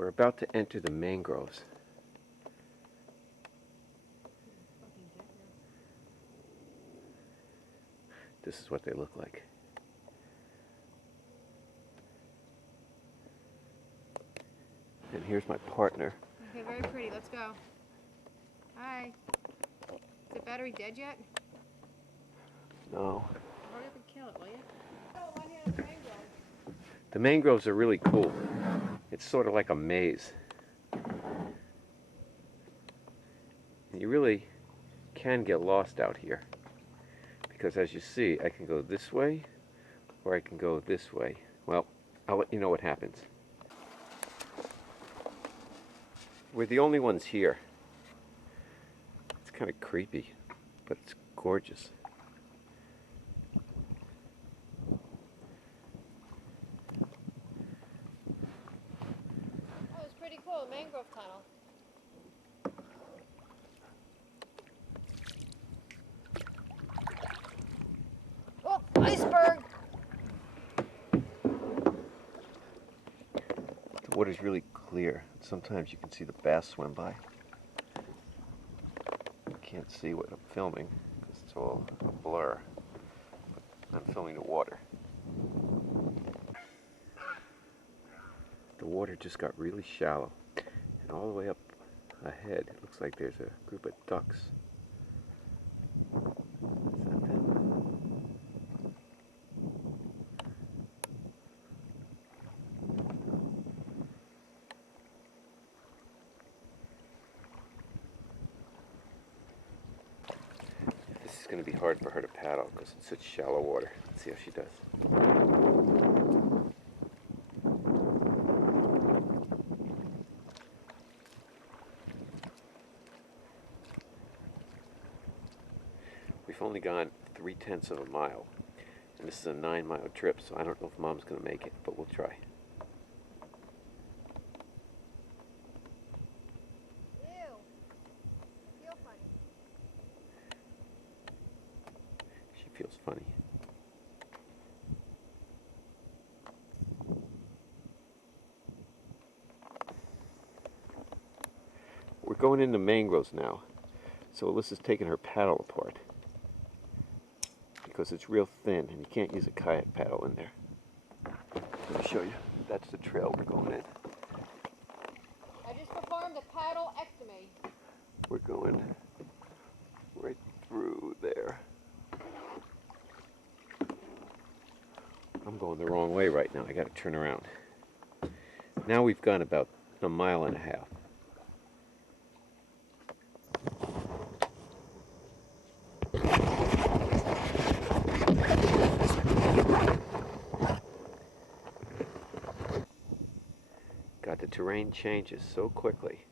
We're about to enter the mangroves. This is what they look like. And here's my partner. Okay, very pretty. Let's go. Hi. Is the battery dead yet? No. Hurry up and kill it, will you? Oh, one here on the mangrove. The mangroves are really cool. It's sort of like a maze. And you really can get lost out here. Because as you see, I can go this way, or I can go this way. Well, I'll let you know what happens. We're the only ones here. It's kind of creepy, but it's gorgeous. Oh, it's pretty cool. Mangrove tunnel. Oh, iceberg! The water's really clear. Sometimes you can see the bass swim by. I can't see what I'm filming because it's all a blur. But I'm filming the water. The water just got really shallow. And all the way up ahead, it looks like there's a group of ducks. Is that them? This is going to be hard for her to paddle because it's such shallow water. Let's see how she does. We've only gone 3/10 of a mile, and this is a 9-mile trip, so I don't know if Mom's going to make it, but we'll try. Ew. I feel funny. She feels funny. We're going into mangroves now, so Alyssa's taking her paddle apart because it's real thin and you can't use a kayak paddle in there. Let me show you. That's the trail we're going in. I just performed a paddle-ectomy. We're going right through there. I'm going the wrong way right now. I got to turn around. Now we've gone about 1.5 miles. God, the terrain changes so quickly.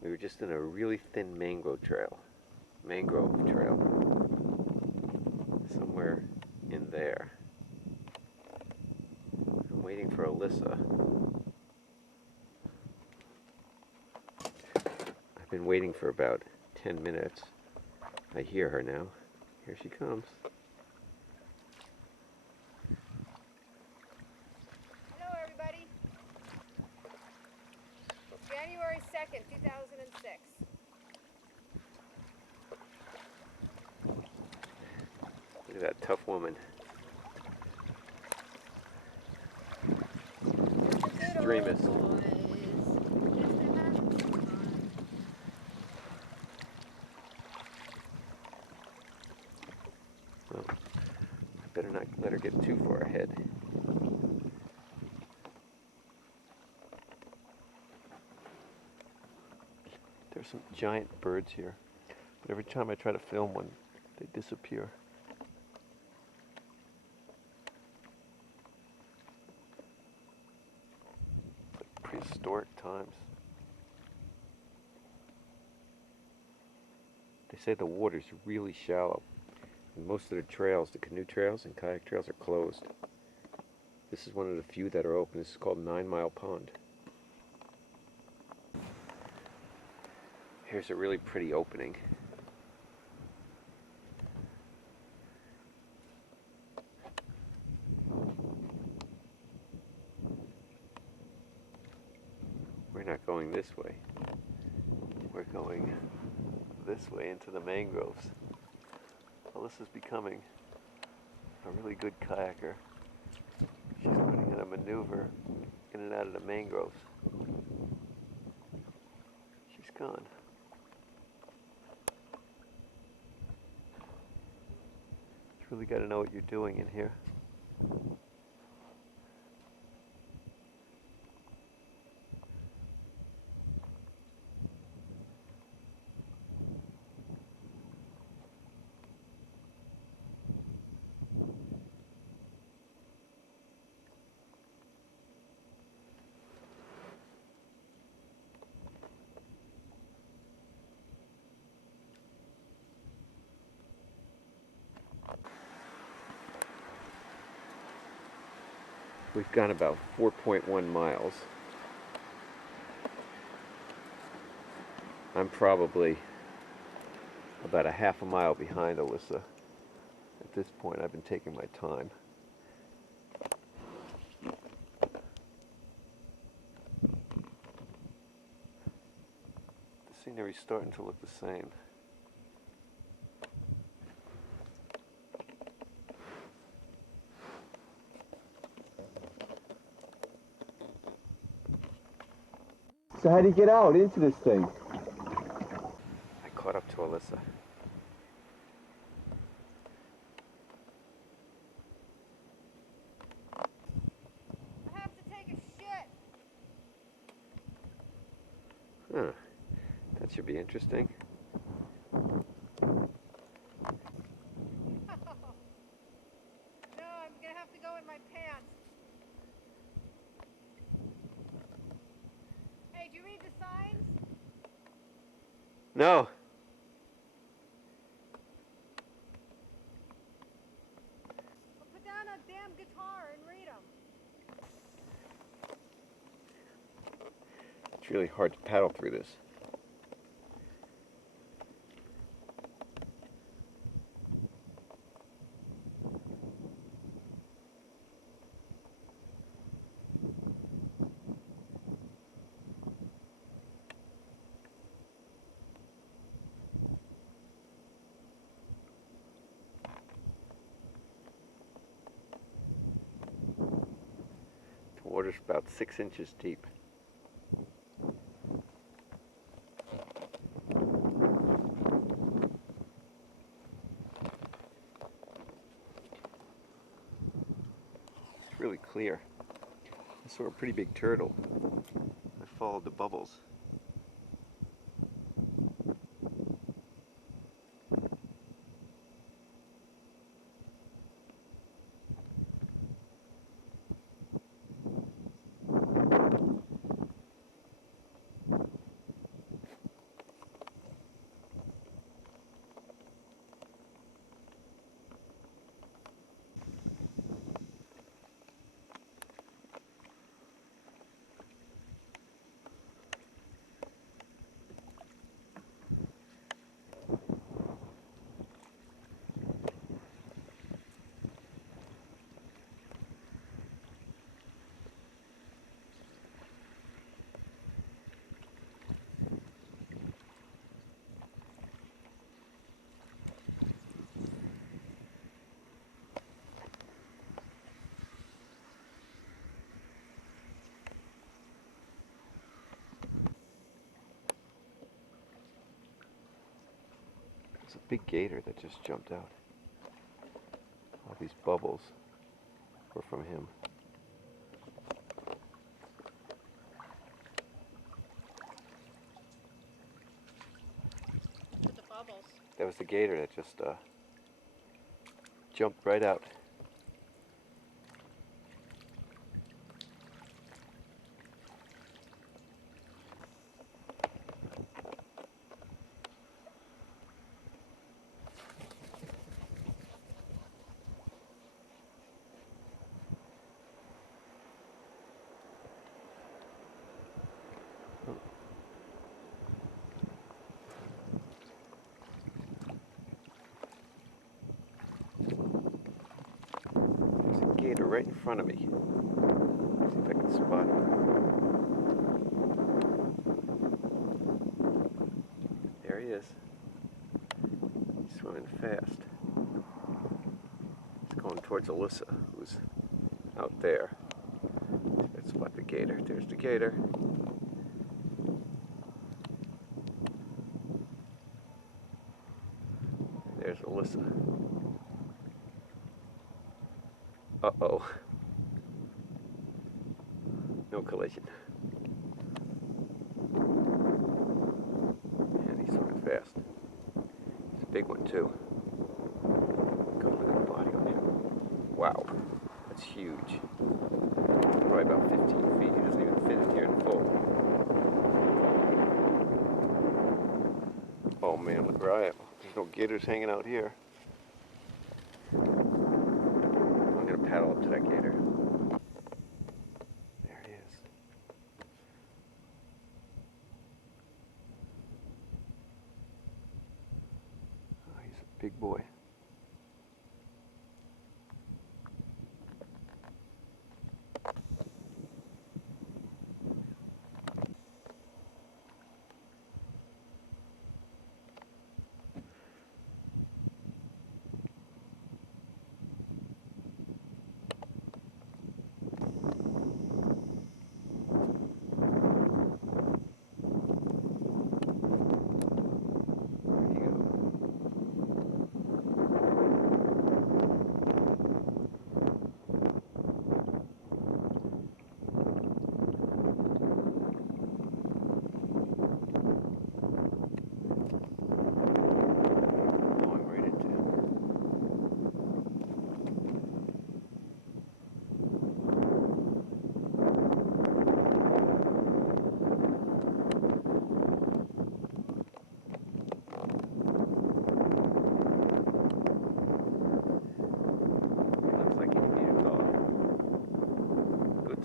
We were just in a really thin mangrove trail. Somewhere in there. I'm waiting for Alyssa. I've been waiting for about 10 minutes. I hear her now. Here she comes. Hello, everybody. January 2nd, 2006. Look at that tough woman. Extremist. Well, I better not let her get too far ahead. There's some giant birds here, but every time I try to film one, they disappear. It's like prehistoric times. They say the water's really shallow, and most of the trails, the canoe trails and kayak trails, are closed. This is one of the few that are open. This is called 9 Mile Pond. Here's a really pretty opening. We're not going this way. We're going this way into the mangroves. Alyssa's becoming a really good kayaker. She's learning how to maneuver in and out of the mangroves. She's gone. You really got to know what you're doing in here. We've gone about 4.1 miles. I'm probably about a half a mile behind Alyssa. At this point, I've been taking my time. The scenery's starting to look the same. So how do you get out into this thing? I caught up to Alyssa. I have to take a shit. Huh. That should be interesting. No, I'm gonna have to go in my pants. Hey, do you read the signs? No. Well, put down a damn guitar and read them. It's really hard to paddle through this. The water's about 6 inches deep. It's really clear. I saw a pretty big turtle. I followed the bubbles. There's a big gator that just jumped out. All these bubbles were from him. With the bubbles. That was the gator that just jumped right out. There's a gator right in front of me. See if I can spot him. fast. It's going towards Alyssa, who's out there. Let's spot the gator. There's the gator. There's Alyssa. Uh-oh. No collision. And he's swimming fast. He's a big one too. Come with the body on him. Wow. That's huge. Probably about 15 feet. He doesn't even fit in here in full. Oh man, look where I am. There's no gators hanging out here. I'm gonna paddle up to that gator. There he is. Oh, he's a big boy.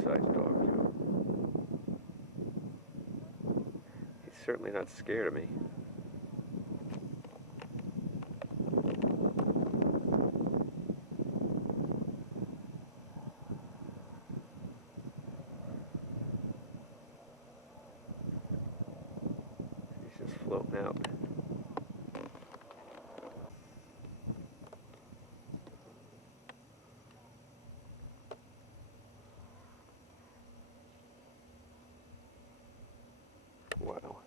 Sized dog too. He's certainly not scared of me. He's just floating out. Wow.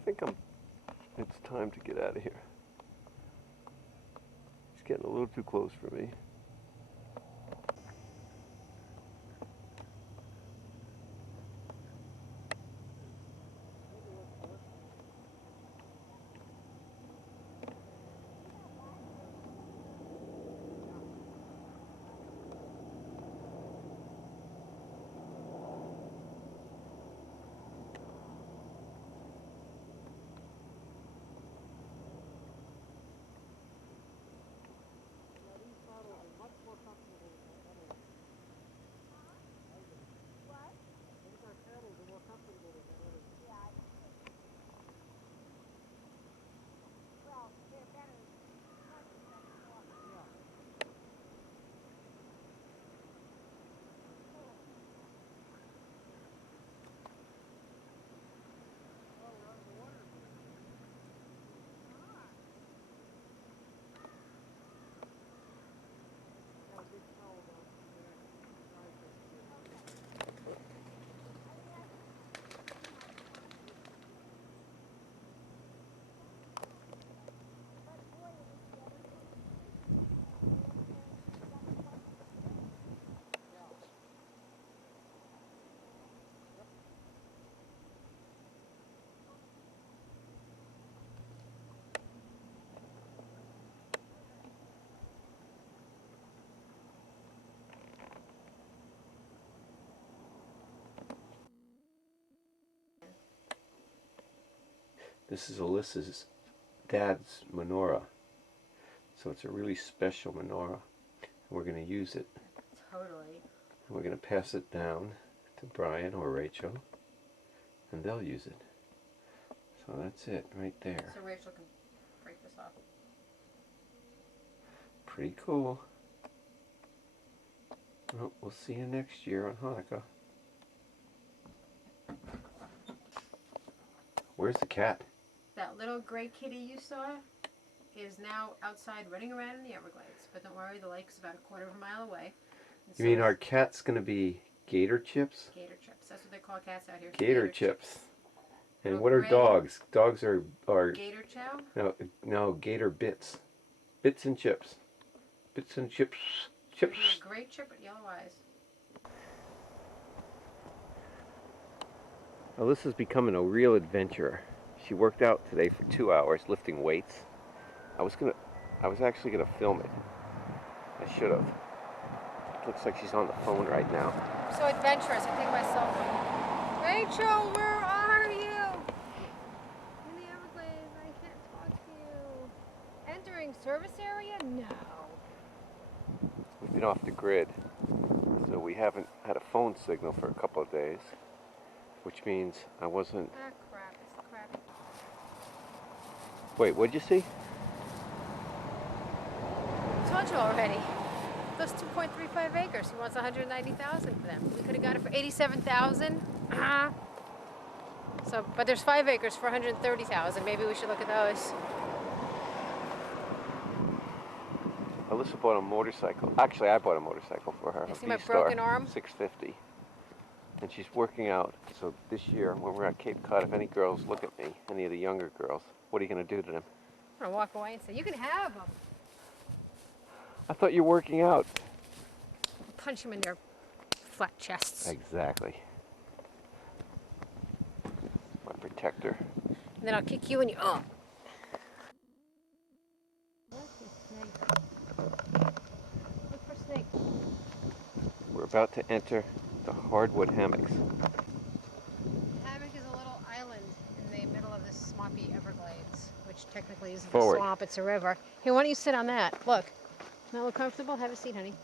I think it's time to get out of here. He's getting a little too close for me. This is Alyssa's dad's menorah. So it's a really special menorah. And we're going to use it. Totally. And we're going to pass it down to Brian or Rachel. And they'll use it. So that's it right there. So Rachel can break this off. Pretty cool. Well, we'll see you next year on Hanukkah. Where's the cat? That little gray kitty you saw is now outside running around in the Everglades. But don't worry, the lake's about a quarter of a mile away. And You so mean is our cat's gonna be gator chips? gator chips. That's what they call cats out here. Gator chips. And Little what are gray dogs? Dogs are gator chow? no gator bits. Bits and chips. Bits and chips. Chips. A gray chip with yellow eyes. Alyssa's becoming a real adventurer. She worked out today for 2 hours lifting weights. I was actually gonna film it. I should have. It looks like she's on the phone right now. I'm so adventurous. I take myself. Rachel, where are you? In the Everglades. I can't talk to you. Entering service area? No. We've been off the grid, so we haven't had a phone signal for a couple of days, which means I wasn't. Ah, crap. It's crap. Wait, what'd you see? I told you already. Those 2.35 acres. He wants 190,000 for them. We could have got it for 87,000. So, but there's 5 acres for 130,000. Maybe we should look at those. Alyssa bought a motorcycle. Actually, I bought a motorcycle for her. You A see my V-Star broken arm? 650. And she's working out. So this year, when we're at Cape Cod, if any girls look at me, any of the younger girls, what are you going to do to them? I'm gonna walk away and say, "You can have them." I thought you were working out. Punch them in their flat chests. Exactly. My protector. And then I'll kick you and you. Oh. Look for snakes. We're about to enter the hardwood hammocks. Hammock is a little island in the middle of this swampy Everglades, which technically isn't Forward. a swamp, it's a river. Here, why don't you sit on that? Look. Not look comfortable? Have a seat, honey.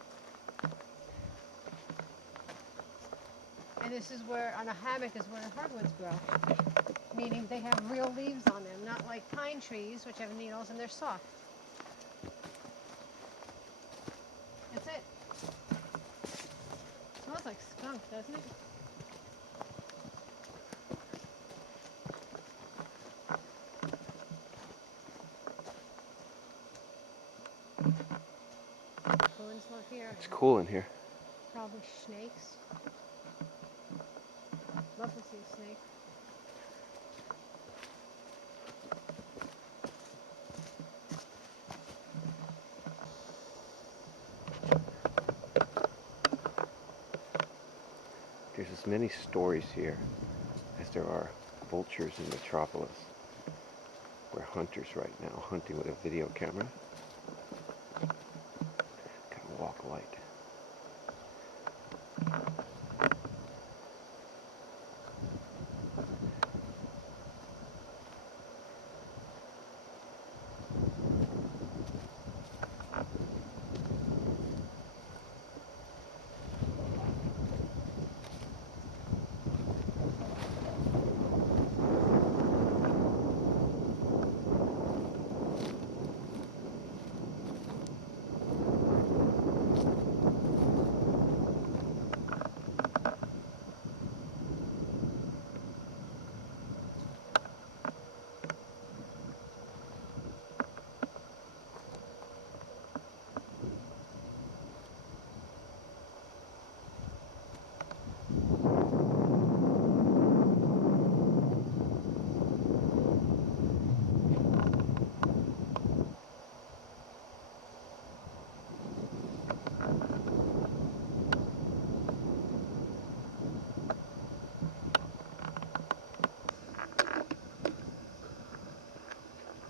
And this is where, on a hammock, is where hardwoods grow. Meaning they have real leaves on them, not like pine trees, which have needles and they're soft. That's it. Smells like skunk, doesn't it? Coons live here. It's cool in here. Probably snakes. Love to see a snake. There's as many stories here as there are vultures in Metropolis. We're hunters right now, hunting with a video camera. Gotta walk light.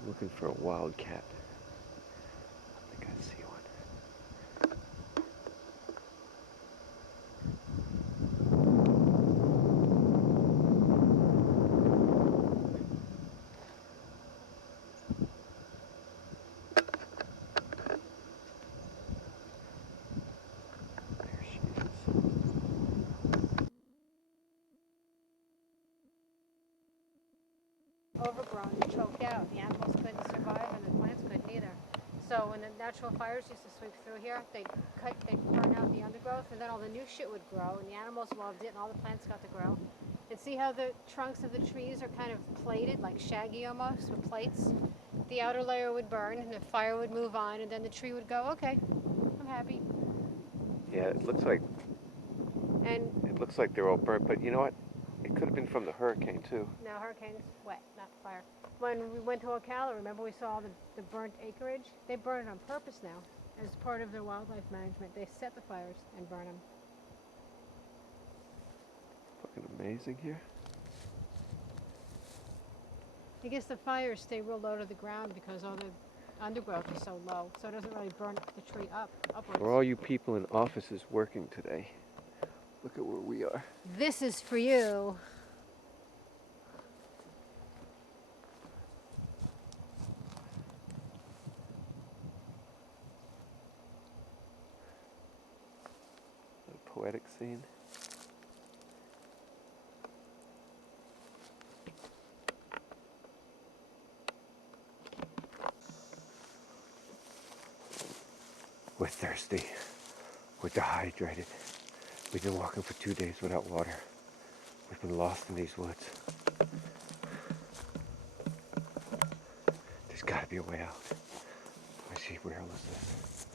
Looking for a wildcat. I think I see one. There she is. Overgrown and choked out. The animals couldn't survive and the plants couldn't either. So when the natural fires used to sweep through here, they'd burn out the undergrowth, and then all the new shit would grow, and the animals loved it, and all the plants got to grow. And see how the trunks of the trees are kind of plated, like shaggy almost, with plates? The outer layer would burn, and the fire would move on, and then the tree would go, okay, I'm happy. Yeah, it looks like they're all burnt, but you know what? It could have been from the hurricane too. No, hurricane's wet, not fire. When we went to Ocala, remember we saw all the burnt acreage? They burn it on purpose now. As part of their wildlife management, they set the fires and burn them. Fucking amazing here. I guess the fires stay real low to the ground because all the undergrowth is so low, so it doesn't really burn the tree upwards. For all you people in offices working today, look at where we are. This is for you. A poetic scene. We're thirsty. We're dehydrated. We've been walking for 2 days without water. We've been lost in these woods. There's gotta be a way out. I see, where is this?